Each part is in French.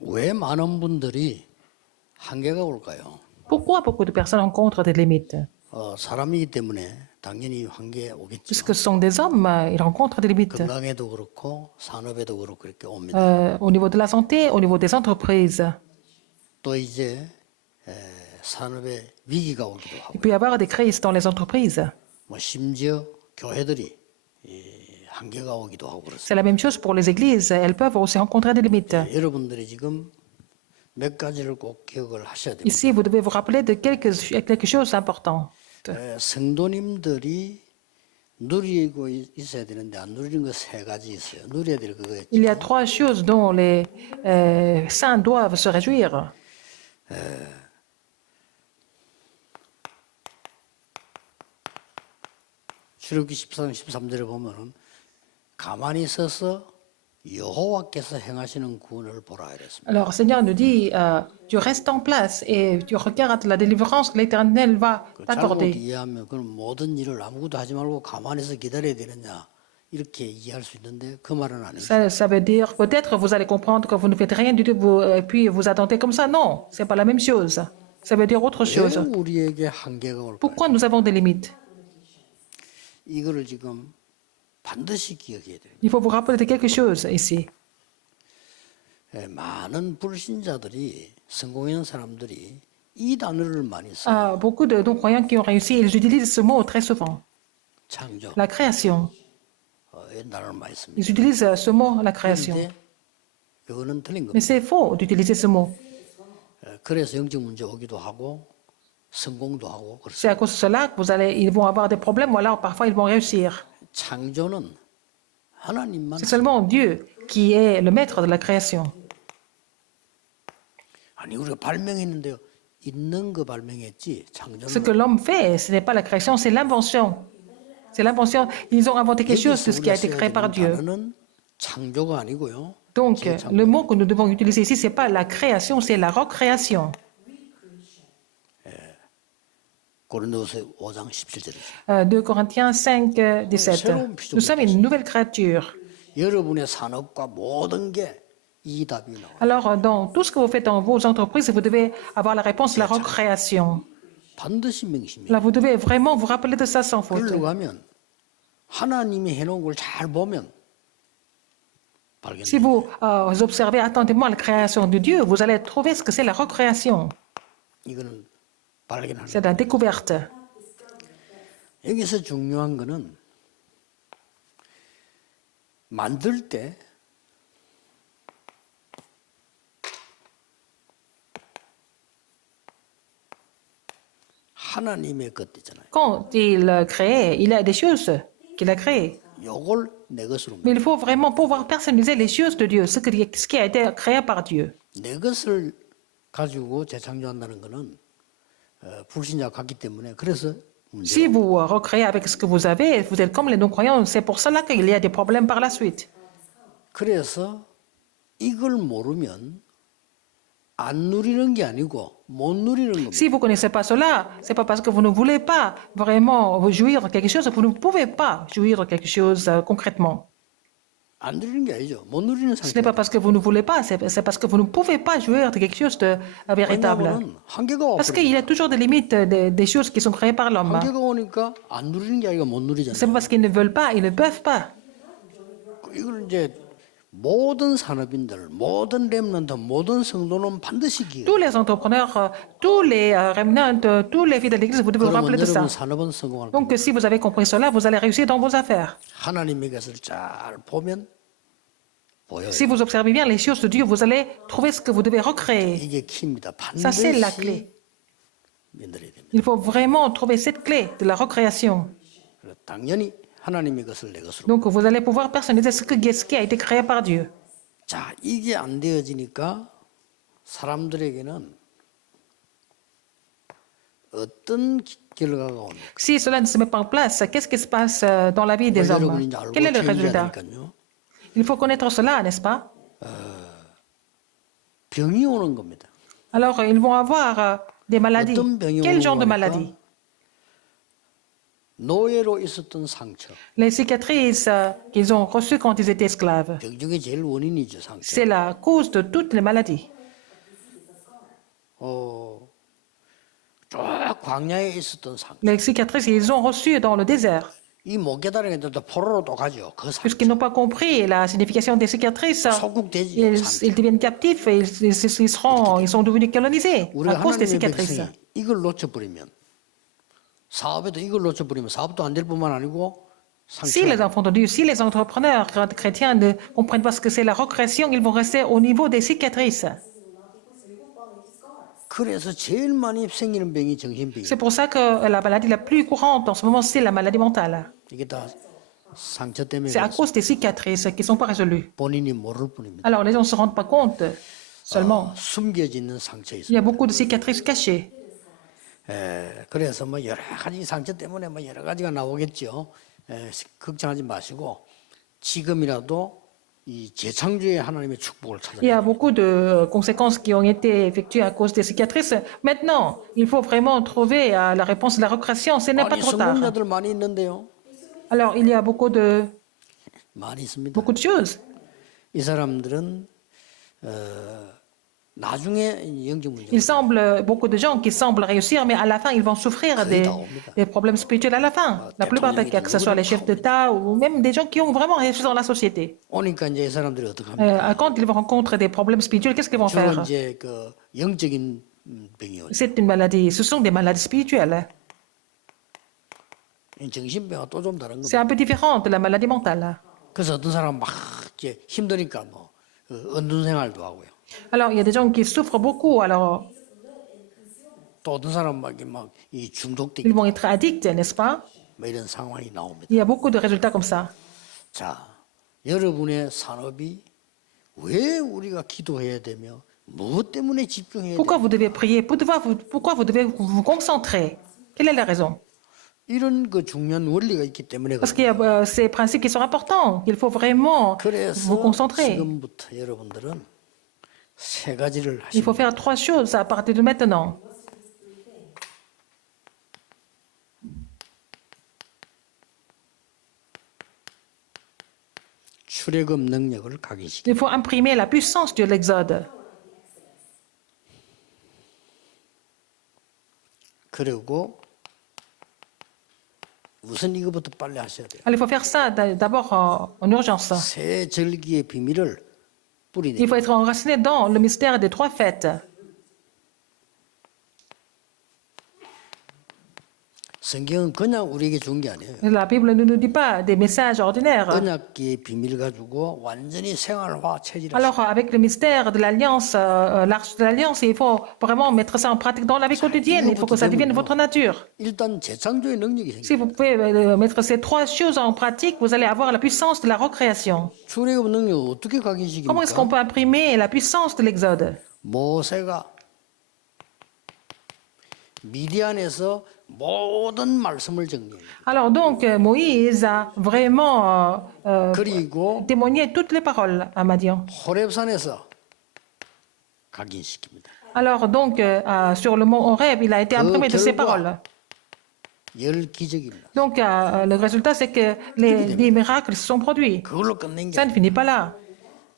왜 많은 분들이 한계가 올까요? Pourquoi beaucoup de personnes rencontrent des limites? 사람이기 때문에 당연히 한계 오겠죠. Puisque ce sont des hommes, ils rencontrent des limites. 건강에도 그렇고 산업에도 그렇고 이렇게 옵니다. Au niveau de la santé, au niveau des entreprises. 또 이제 산업에 위기가 오기도 하고, Il peut y avoir des crises dans les entreprises. 뭐 심지어 교회들이 한계가 오기도 하고 그렇습니다. C'est la même chose pour les églises. Elles peuvent aussi rencontrer des limites. 여러분들이 지금 몇 가지를 꼭 기억을 하셔야 됩니다. Ici, vous devez vous rappeler de quelque chose d'important. 성도님들이 누리고 있어야 되는데 안 누리는 거 세 가지 있어요. 누려야 될 그거 Il y a 있죠. 3 choses dont les saints doivent se réjouir. 출애굽기 14장 13절에 보면은 가만히 서서 여호와께서 행하시는 구원을 보라 이랬습니다. Alors, Seigneur nous dit, tu restes en place et tu regardes la délivrance que l'Éternel va 잘못 t'accorder. 이해하면 그럼 모든 일을 아무것도 하지 말고 가만히서 기다려야 되느냐 이렇게 이해할 수 있는데 그 말은 아니에요. Ça veut dire, peut-être vous allez comprendre que vous ne faites rien du tout et puis vous attendez comme ça. Non, c'est pas la même chose. Ça veut dire autre 왜 chose. 우리에게 한계가 올까요? Pourquoi nous avons des limites? 이거를 지금 반드시 기억해야 돼요. Il faut vous rappeler de quelque chose ici. 많은 불신자들이 성공한 사람들이 이 단어를 많이 써요. Beaucoup de non-croyants qui ont réussi, ils utilisent ce mot très souvent. 창조. La création. 옛날을 많이 씁니다. Ils utilisent ce mot, la création. 그런데 이거는 틀린 Mais 겁니다. c'est faux d'utiliser ce mot. 그래서 영적 문제 오기도 하고 성공도 하고 그렇습니다. C'est à cause de cela ils vont avoir des problèmes ou alors parfois ils vont réussir. 창조는 하나님만 C'est seulement Dieu qui est le maître de la création. 아니 우리가 발명했는데요. 있는 거 발명했지 Ce 창조는 que l'homme fait, ce n'est pas la création, c'est l'invention. C'est l'invention. Ils ont inventé quelque chose de ce qui a été créé par Dieu. 단어는 창조가 아니고요. Donc, le mot que nous devons utiliser ici, ce n'est pas la création, c'est la recréation. 고린도서 5장 17절이죠. 2 Corinthiens 5, 17. Nous sommes une nouvelle créature. 여러분의 산업과 모든 게 이 답이 나와요. Alors, dans tout ce que vous faites dans vos entreprises, vous devez avoir la réponse de la recréation. 반드시 명심해요. Là, vous devez vraiment vous rappeler de ça sans faute. 그러려고 하면 하나님이 해놓은 걸 잘 보면 Si 발견돼요. vous observez attentivement la création de Dieu, vous allez trouver ce que c'est la recréation. 이거는 발견하는 C'est la découverte. 여기서 중요한 거는 만들 때 하나님의 것 있잖아요. Quand il crée, il a des choses qu'il a créées. 요걸 내 것으로 Mais il faut vraiment pouvoir personnaliser les choses de Dieu, ce qui a été créé par Dieu. 내 것을 가지고 재창조한다는 거는 불신자 같기 때문에 그래서 Si 문제가 vous recréez avec ce que vous avez, vous êtes comme les non-croyants. C'est pour cela qu'il y a des problèmes par la suite. 그래서 이걸 모르면 안 누리는 게 아니고 못 누리는 겁니다. Si vous ne connaissez pas cela, c'est pas parce que vous ne voulez pas vraiment vous jouir de quelque chose, vous ne pouvez pas jouir de quelque chose concrètement. 안 누리는 게 아니죠. 못 누리는 Ce n'est pas 상태. parce que vous ne voulez pas, c'est parce que vous ne pouvez pas jouir de quelque chose de véritable. 왜냐하면 한계가 Parce 와버려요. qu'il y a toujours des limites des choses qui sont créées par l'homme. 한계가 오니까 안 누리는 게 아니라 못 C'est 누리잖아요. pas parce qu'ils ne veulent pas, ils ne peuvent pas. 이걸 이제 모든 산업인들, 모든 렘넌트, 모든 성도는 반드시 기억. Tous les entrepreneurs, tous les remnants, tous les fidèles de l'Église, vous devez vous 그러면 rappeler de ça. 여러분 산업은 성공할 겁니다. Donc, si vous avez compris cela, vous allez réussir dans vos affaires. 하나님의 것을 잘 보면 보여요. Si vous observez bien les choses de Dieu, vous allez trouver ce que vous devez recréer. 이게 키입니다. Ça, c'est la clé. 반드시 만들어야 됩니다. Il faut vraiment trouver cette clé de la recréation. 그래서 당연히 하나님의 것을 내 것으로. Donc, vous allez pouvoir personnaliser ce qui a été créé par Dieu. 자, 이게 안 되어지니까 사람들에게는 어떤 결과가 옵니까? Si cela ne se met pas en place, qu'est-ce qui se passe dans la vie des hommes? 여러분이 이제 알고 Quel est le résultat? 체험자니까요. Il faut connaître cela, n'est-ce pas? 병이 오는 겁니다. Alors, ils vont avoir des maladies. 어떤 병이 Quel 오는 genre de 거니까 maladie? 노예로 있었던 상처. Les cicatrices qu'ils ont reçues quand ils étaient esclaves. 병중의 제일 원인이죠, 상처. C'est la cause de toutes les maladies. 쭉 광야에 있었던 상처. Les cicatrices qu'ils ont reçues dans le désert. 이 못 깨달은 애들도 포로로 또 가죠. 그 상처. Puisqu'ils n'ont pas compris la signification des cicatrices, 소국되지. ils deviennent captifs et ils sont devenus colonisés 우리가 à cause des 하나님의 cicatrices. 백성이 이걸 놓쳐버리면 사업에도 이걸 놓쳐버리면 사업도 안 될 뿐만 아니고 Si les 상처. enfants de Dieu, si les entrepreneurs chrétiens ne comprennent pas ce que c'est la recréation, ils vont rester au niveau des cicatrices. 그래서 제일 많이 생기는 병이 정신병이에요. C'est pour ça que la maladie la plus courante en ce moment, c'est la maladie mentale. 이게 다 상처 때문에 C'est à 그래서 cause des cicatrices qui ne sont pas résolues. 본인이 모를 뿐입니다. Alors les gens ne se rendent pas compte seulement. 숨겨지는 상처 Il y 있어요. a beaucoup de cicatrices cachées. 그래서 뭐 여러 가지 상처 때문에 뭐 여러 가지가 나오겠죠. 걱정하지 마시고 지금이라도 이 재창조의 하나님의 축복을 Il y 찾아야 a beaucoup de conséquences qui ont été effectuées à cause des cicatrices. Maintenant, il faut vraiment trouver la réponse de la recréation. Ce n'est pas 아니 trop tard. 성공자들 많이 있는데요. Alors, il y a beaucoup de 많이 있습니다. choses. 이 사람들은 나중에 영적 문제. Il semble, beaucoup de gens qui semblent réussir, mais à la fin, ils vont souffrir des problèmes spirituels à la fin. La plupart des cas, que ce soit les chefs d'État ou même des gens qui ont vraiment réussi dans la société. 오니까 이제 이 사람들이 어떻게 합니까? Quand ils rencontrent des problèmes spirituels, qu'est-ce qu'ils vont 주로 faire? 이제 그 영적인 병이요. C'est une maladie, ce sont des maladies spirituelles. 정신병과 또 좀 다른 겁니다. C'est un peu différent de la maladie mentale. 그래서 어떤 사람 막 이제 힘드니까 뭐 은둔 생활도 하고요. Alors, il y a des gens qui souffrent beaucoup, alors 또 어떤 사람 막이 중독되기 ils vont être addicts, n'est-ce pas? 뭐 이런 상황이 나옵니다. Il y a beaucoup de résultats comme ça. 자, 여러분의 산업이 왜 우리가 기도해야 되며 무엇 때문에 집중해야 Pourquoi 돼? vous devez prier? Pourquoi vous devez vous concentrer? Quelle est la raison? 이런 그 중요한 원리가 있기 때문에 Parce qu'il y a ces principes qui sont importants. Il faut vraiment vous 그래서 concentrer. 지금부터 여러분들은 세 가지를 Il faut 하시면 faire 3 choses à partir de maintenant. 출애굽 능력을 각인시키. Il faut imprimer la puissance de l'Exode. 그리고 우선 이거부터 빨리 하셔야 돼요. Alors, il faut faire ça d'abord en urgence. 새 절기의 비밀을 뿌리내. Il faut être enraciné dans le mystère des 3 fêtes. 성경은 그냥 우리에게 준 게 아니에요. La Bible ne nous dit pas des messages ordinaires. 언약기의 비밀 가지고 완전히 생활화 체질을. Alors, avec le mystère de l'Alliance, l'arche de l'Alliance, il faut vraiment mettre ça en pratique dans la vie quotidienne. Il faut que ça devienne votre nature. 일단 재창조의 능력이 생겨. Si vous pouvez mettre ces 3 choses en pratique, vous allez avoir la puissance de la recréation. 출애굽 능력 어떻게 Comment est-ce qu'on 각인시킵니까? peut imprimer la puissance de l'Exode? 모세가 미디안에서 모든 말씀을 정리해요. Alors donc, Moïse a vraiment 그리고 témoigné toutes les paroles à Madian. 호렙산에서 각인시킵니다. Alors donc, sur le mont Horeb, il a été imprimé de ces 결과 paroles. 10기적입니다. Donc, le résultat, c'est que des miracles se sont produits. 그걸로 끝낸 게 Ça ne finit pas là.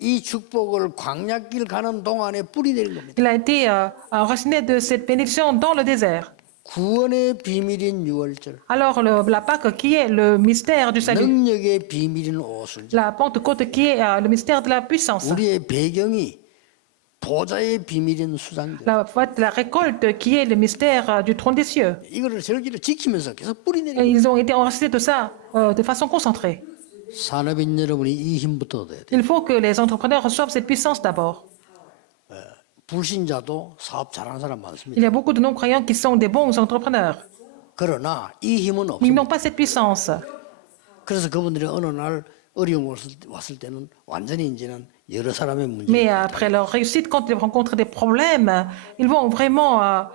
이 축복을 광야길 가는 동안에 뿌리내린 겁니다. Il a été enraciné de cette bénédiction dans le désert. 구원의 비밀인 유월절, Alors, la Pâque qui est le mystère du salut. 능력의 비밀인 오순절, La Pentecôte qui est le mystère de la puissance. 우리의 배경이 보좌의 비밀인 수장절. La fête de la récolte qui est le mystère du trône des cieux. 이거를 절기를 지키면서 계속 Et 뿌리내린. ils ont été enracinés de ça de façon concentrée. 산업인 여러분이 이 힘부터 얻어야 돼. Il faut que les entrepreneurs reçoivent cette puissance d'abord. 불신자도 사업 잘하는 사람 많습니다. Il y a beaucoup de non-croyants qui sont des bons entrepreneurs, 그러나 이 힘은 mais ils 없습니다. n'ont pas cette puissance. 그래서 그분들이 어느 날 어려움 왔을 때는 완전히 이제는 여러 사람의 문제. Mais après leur réussite, quand ils rencontrent des problèmes, ils vont vraiment,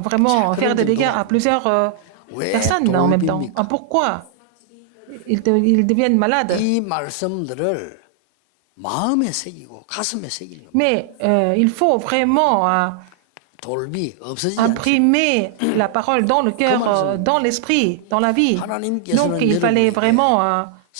vraiment faire des dégâts à plusieurs personnes en même temps. Pourquoi ils deviennent malades? 이 말씀들을 마음에 새기고 가슴에 새기는 겁니다. Mais il faut vraiment 돌비 없어지지 않습니다. imprimer la parole dans le cœur, dans l'esprit, dans la vie. Donc il fallait vraiment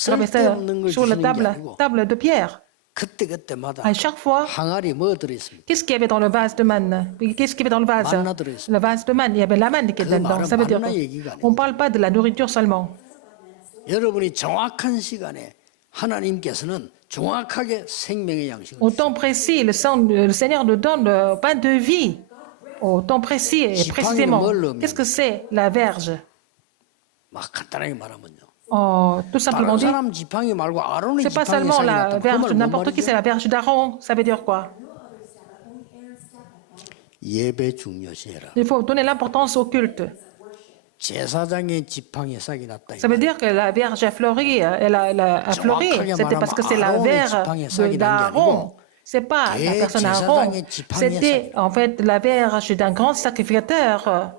graver ça sur la table de pierre. 그때마다 À chaque fois, 항아리 뭐 들어있습니까? qu'est-ce qu'il y avait dans le vase de manne? Qu'est-ce qu'il y avait dans le vase? Manna 들어있습니다. Le vase de manne, il y avait la manne qui était dedans. Ça veut dire qu'on ne parle pas de la nourriture seulement. 여러분이 정확한 시간에 하나님께서는 정확하게 생명의 양식을 Au temps précis, le Seigneur nous donne le pain de vie. Au temps précis et précisément. Qu'est-ce que c'est la verge? 막 간단하게 말하면요. Tout simplement 다른 dit, 사람 지팡이 말고 아론의 c'est pas 지팡이 seulement 상이 la 났다. 그 verge de 말은 뭔 n'importe qui, 말이죠? c'est la verge d'Aaron. Ça veut dire quoi? 예배 중요시해라. Il faut donner l'importance au culte. 제사장의 지팡이 싹이 났다. Ça veut dire que la verge a fleuri, a fleuri. C'était parce que c'est la verge d'Aaron. C'est pas la personne Aaron. C'était en fait la verge d'un grand sacrificateur.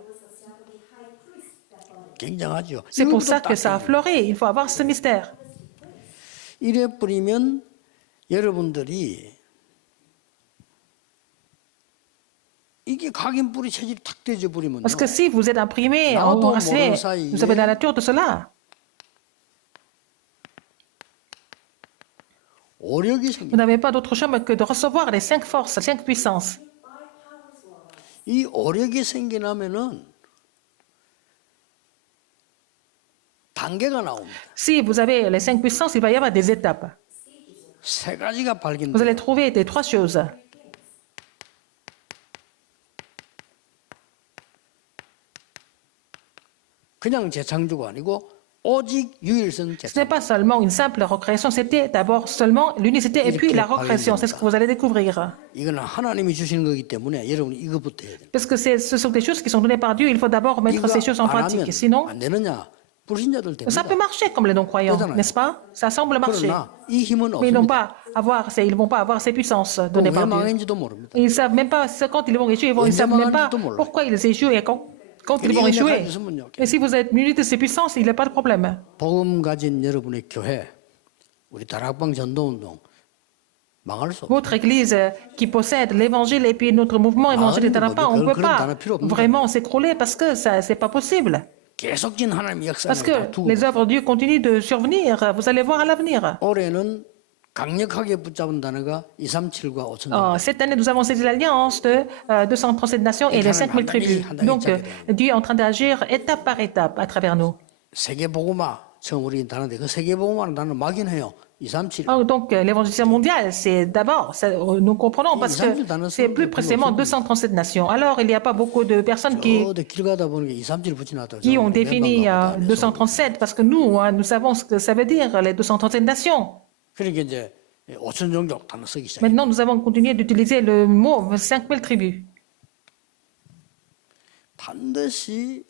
굉장하죠. C'est pour ça que ça a fleuri. Il faut avoir ce mystère. 이래 뿌리면 여러분들이 이게 각인 뿌리 체질이 탁 되져 버리면요. Parce que si vous êtes imprimé, enraciné, vous avez la nature de cela. 오력이 Vous 생깁니다. n'avez pas d'autre chemin que de recevoir les 5 forces, 5 puissances. 이 오력이 생기나면은 단계가 나옵니다. Si vous avez les 5 puissances, il va y avoir des étapes. 세 가지가 Vous 발견돼요. allez trouver des 3 choses. 그냥 재창조가 아니고 오직 유일성 Ce 재창조. n'est pas seulement une simple recréation, c'était d'abord seulement l'unicité et puis la recréation. C'est ce que vous allez découvrir. 이거는 하나님이 주시는 거기 때문에 여러분이 이것부터 해야 돼요. Parce que ce sont des choses qui sont données par Dieu. Il faut d'abord mettre ces choses en 이거 안 pratique. 하면 Sinon, 안 되느냐? 불신자들 ça 됩니다. peut marcher comme les non-croyants, n'est-ce pas? Ça semble marcher. 그러나 이 힘은 Mais ils 없습니다. ne vont pas avoir ces puissances données 왜 par Dieu. 망했는지도 모릅니다. Ils ne savent même pas quand ils vont échouer. Ils ne savent même pas pourquoi ils échouent et quand ils vont échouer. Et si vous êtes muni de ces puissances, il n'y a pas de problème. 복음 가진 여러분의 교회, 우리 다락방 전도운동 망할 수 없어요. Votre église qui possède l'évangile et puis notre mouvement évangélique de Tarapa, on ne peut pas vraiment s'écrouler parce que ce n'est pas possible. 계속진 하나님 Parce 역사를 que 다투고 les œuvres de Dieu continuent de survenir. Vous allez voir à l'avenir. 올해는 강력하게 붙잡은 단어가 237과 5천 Cette année, nous avons saisi l'alliance de 237 nations et les 5000 tribus. Donc, Dieu est en train d'agir étape par étape à travers nous. 세계복음화 처음 우리 단어인데 그 세계복음화는 단어 막연해요. 237. Donc, l'évangélisation mondiale, c'est d'abord, nous comprenons parce que c'est plus précisément 237 nations. Alors, il n'y a pas beaucoup de personnes qui 길 가다 보니까 237 붙여놨다. ont défini 237 parce que nous, nous savons ce que ça veut dire, les 237 nations. 그러니까 이제 5천 종족 단어 쓰기 시작해요. Maintenant, nous avons continué d'utiliser le mot 5000 tribus. 반드시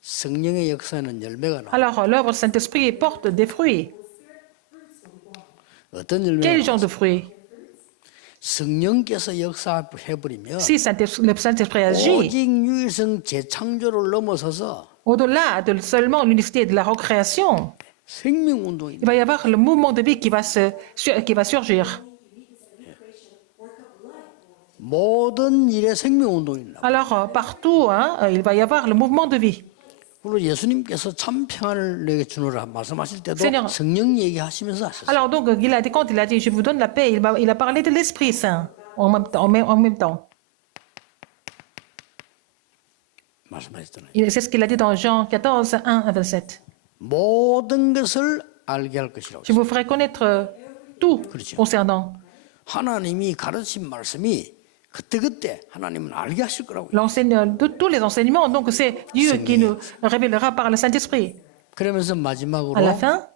성령의 역사에는 열매가 나. Alors, l'œuvre du Saint-Esprit porte des fruits. 어떤 열매가 Quel 나? genre de fruits? 성령께서 역사해버리면 Si le Saint-Esprit agit, 오직 유일성 재창조를 넘어서서 au-delà de seulement l'unicité de la recréation, 생명운동이 il va y avoir le mouvement de vie qui va surgir. 모든 일에 생명운동이 나. Alors, partout, il va y avoir le mouvement de vie. 그리고 예수님께서 참 평안을 내게 주노라 말씀하실 때도 Seigneur. 성령 얘기하시면서 하셨어요. Alors, donc, quand il a dit, je vous donne la paix, il a parlé de l'Esprit Saint en même temps. 말씀하셨잖아요. C'est ce qu'il a dit dans Jean 14, 1 à 27. 모든 것을 알게 할 것이라고. Je vous ferai connaître tout concernant. 하나님이 가르친 말씀이 그때그때 하나님은 알게 하실 거라고. Tous les enseignements, donc c'est Dieu qui nous révélera par le Saint-Esprit. 그러면서 À la 마지막으로 fin,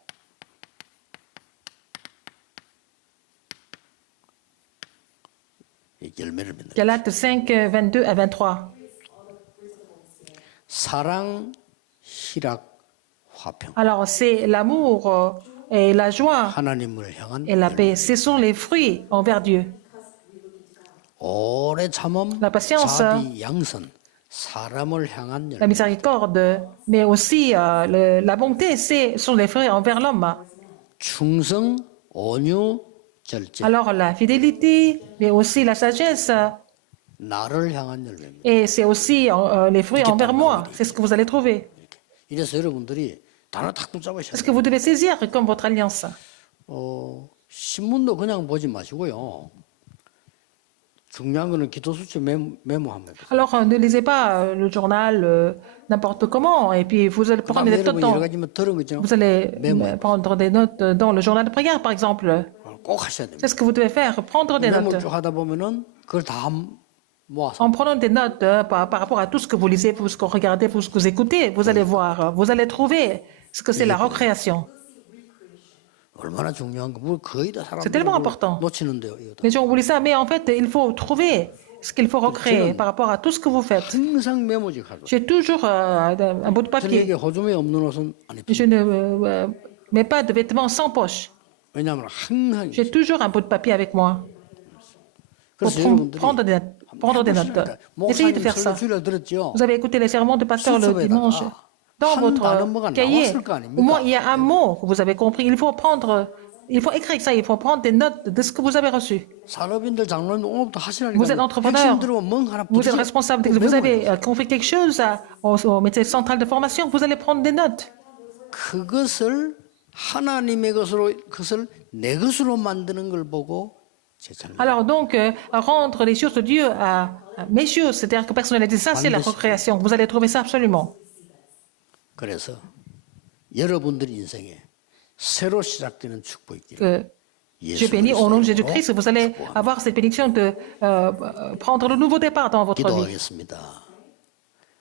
열매를 맺는 거예요. Galates 5, 22 à 23. 사랑, 희락, 화평. Alors, c'est l'amour et la joie 하나님을 향한 et la paix. Ce sont les fruits envers Dieu. 오래 참음, La patience. 자비, 양선, 사람을 향한 La 열매. miséricorde, mais aussi la bonté, ce sont les fruits envers l'homme. 충성, 온유, 절제, Alors la fidélité, mais aussi la sagesse, 나를 향한 열매입니다. et c'est aussi les fruits envers moi. C'est ce que vous allez trouver. 이래서 여러분들이 단어 탁 붙잡으셔야 C'est ce 돼요. que vous devez saisir comme votre alliance. 신문도 그냥 보지 마시고요. 중요한 거는 기도 수치 메모합니다. Alors ne lisez pas le journal n'importe comment, et puis vous allez prendre des notes 여러분 여러 가지 뭐 들은 거 있잖아요. vous allez prendre des notes dans le journal de prière, par exemple. 꼭 하셔야 됩니다. C'est ce que vous devez faire, prendre des 메모를 notes. 쭉 하다 보면은 그걸 다 모아서 En prenant des notes par rapport à tout ce que vous lisez, tout ce que vous regardez, tout ce que vous écoutez, vous allez voir, vous allez trouver ce que c'est la recréation. 얼마나 중요한 거. 뭐 거의 다 C'est tellement 사람들이 important. 놓치는데요. 이거 다. Les gens oublient ça, mais en fait, il faut trouver ce qu'il faut recréer par rapport à tout ce que vous faites. 항상 메모지 가져. J'ai toujours un bout de 저는 이게 papier. 호주머니 없는 옷은 안 입혀요. Je ne mets pas de vêtements sans poche. 왜냐하면 항상 J'ai toujours un bout de papier avec moi pour 그래서 여러분들이 prendre des notes. Essayez de 목사님 faire ça. 설교를 들었죠. Vous avez écouté les sermons de pasteur le dimanche. Dans votre cahier, au moins il y a un mot que vous avez compris. Il faut écrire ça, il faut prendre des notes de ce que vous avez reçu. 산업인들 장로님 오늘부터 하시라니까. Vous êtes entrepreneur, 핵심 들으면 멍 하나 vous êtes 붙이세요. responsable, vous avez compris quelque chose au métier central de formation, vous allez prendre des notes. 그것을 하나님의 것으로 그것을 내 것으로 만드는 걸 보고 제창. Alors donc, rendre les choses de Dieu à mes choses, c'est-à-dire que personnaliser ça, c'est la recréation. Vous allez trouver ça absolument. 그래서 여러분들 인생에 새로 시작되는 축복이 Que je bénis au nom de Jésus-Christ, vous allez avoir cette bénédiction de prendre le nouveau départ dans votre vie. 기도하겠습니다.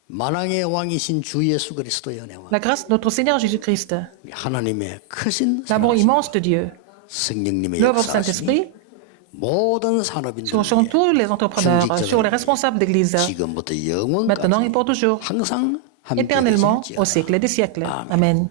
만왕의 왕이신 주 예수 그리스도의 은혜와 La grâce de notre Seigneur Jésus-Christ, 하나님의 크신 l'amour immense de Dieu, 성령님의 l'œuvre du 역사하심이 Saint-Esprit, 모든 산업인들 sur tous les entrepreneurs, sur les responsables d'église, 지금부터 maintenant et 영원까지 pour toujours, 항상 함께 éternellement, 계실지어다. au siècle des siècles. Amen.